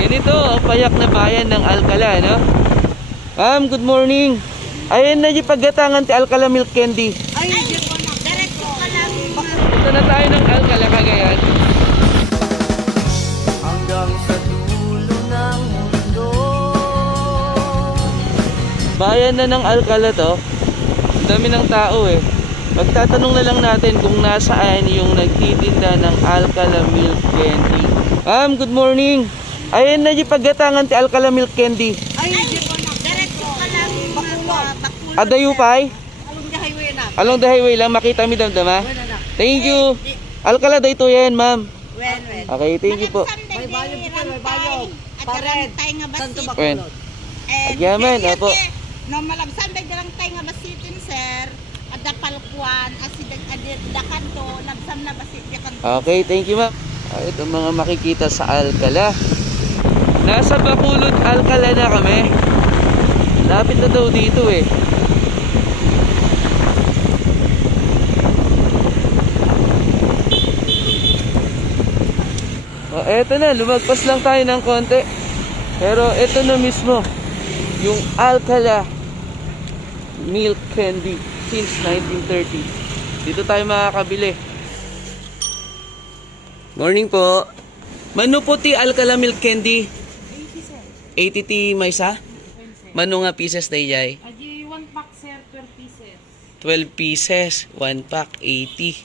Ganito ang payak na bayan ng Alcala, no? Good morning. Ayan na yung paggatangan ti Alcala Milk Candy. Ay, diretso ka lang. Punta na tayo ng Alcala, Cagayan. Hanggang sa dulo ng mundo. Bayan na ng Alcala to. Ang dami ng tao eh. Magtatanong na lang natin kung nasaan yung nagtitinda ng Alcala Milk Candy. Good morning. Ayan na yung paggatangan ti Alcala Milk Candy. Ay, diretso ka lang. Bakulod. Adayupay? Along the highway na. Along the highway lang, makita mi damdama. Wala na. Thank you. Alcala dito yan, ma'am. Well. Okay, thank you po. May bayo dito, may bayo. Pared. Santo Wen. Bacolod. Agyaman, opo. No, malabsan day dirang tay nga basitin, sir. Ada palkuan, asidag adir dakanto, labsam na basit dakanto. Okay, thank you, ma'am. Ito mga makikita sa Alcala. Nasa Bacolod, Alcala na kami. Lapit na daw dito eh. Eto na, lumagpas lang tayo ng konti. Pero eto na mismo, yung Alcala Milk Candy since 1930. Dito tayo makakabili. Morning po. Mano po ti Alcala Milk Candy? 80 ti maysa? Mano nga pieces dayjay? Adi 1 pack sir, 12 pieces. 12 pieces, 1 pack, 80.